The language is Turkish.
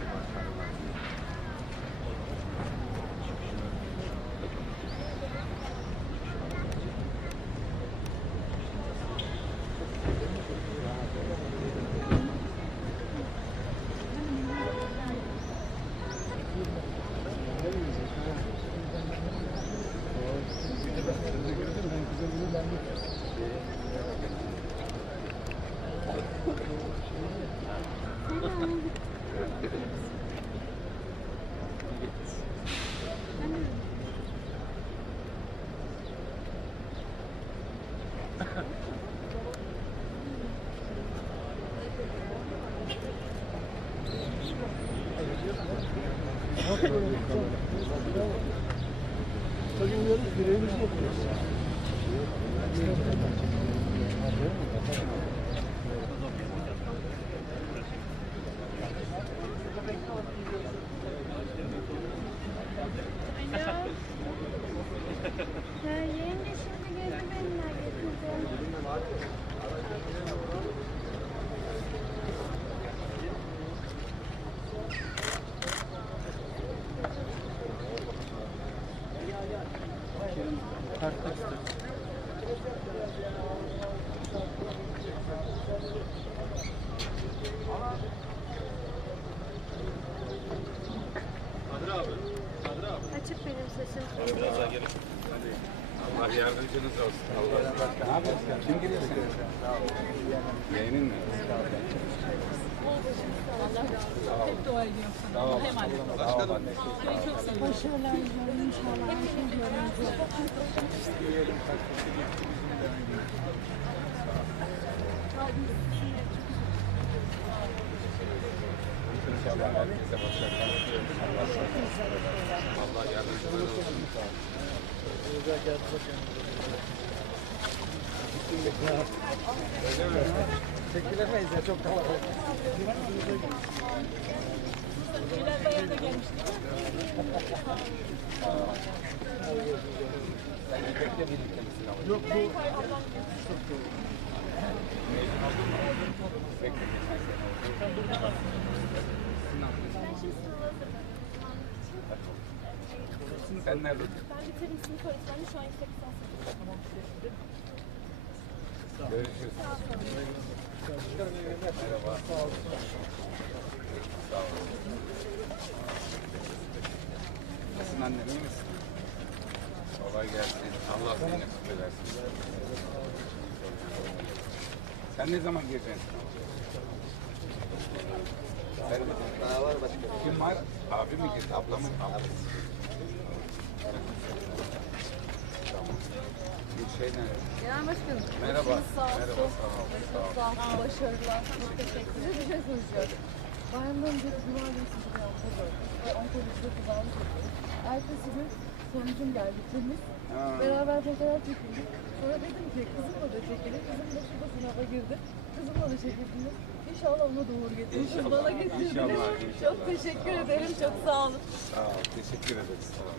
everyone's trying to learn. Sayılıyoruz, görevimizi yapıyoruz. Ha, yenge şimdi geldi benimle getirdi. Açık benim saçım. Biraz daha gelin. Hadi. Allah yardımcınız olsun. Allah Ne yapıyorsun? Kim geliyor senin? Yeğenin mi? Hep dua ediyorum sana. Sağ. Allah'a emanet ol. Sağ anne. Seni çok seviyorum. Başarılar diliyorum inşallah. Şey. İnşallah herkese başarılar. Allah yardımcınız olsun. Çekilemeyiz ya çok kalabalık. Bilal Bayan da gelmişti. Yok bu. Sen nerede? Ben bitirdim sınıf öğretmeni şu an yüksek lisans yapıyorum. Görüşürüz. Nasılsın annem iyi misin? Kolay gelsin. Allah seni nasip edersin. Sen ne zaman gireceksin Daha var başka. Kim var? Abi mi girdi? Abla mı? Abla. Şey ne? Genel Başkanım. Merhaba. başınız Sağ olsun. Merhaba. Sağ ol. Sağ ol. Sağ olun. Başarılar. Çok teşekkür ederim. Şey soracağım. Bayramdan önce günü sizi bir gördüm. Ve onkolojide tedavi çektim. Ertesi gün sonucum geldi. Temiz. Beraber fotoğraf çekildik. Sonra dedim ki kızımla da çekelim. Kızım da şurada sınava girdi. Kızımla da çekildiniz. İnşallah onu doğru getirdiniz. İnşallah, Bana getirdiniz. inşallah, inşallah. Çok teşekkür ederim. Çok sağ olun. Sağ ol. Teşekkür ederiz. Sağ ol.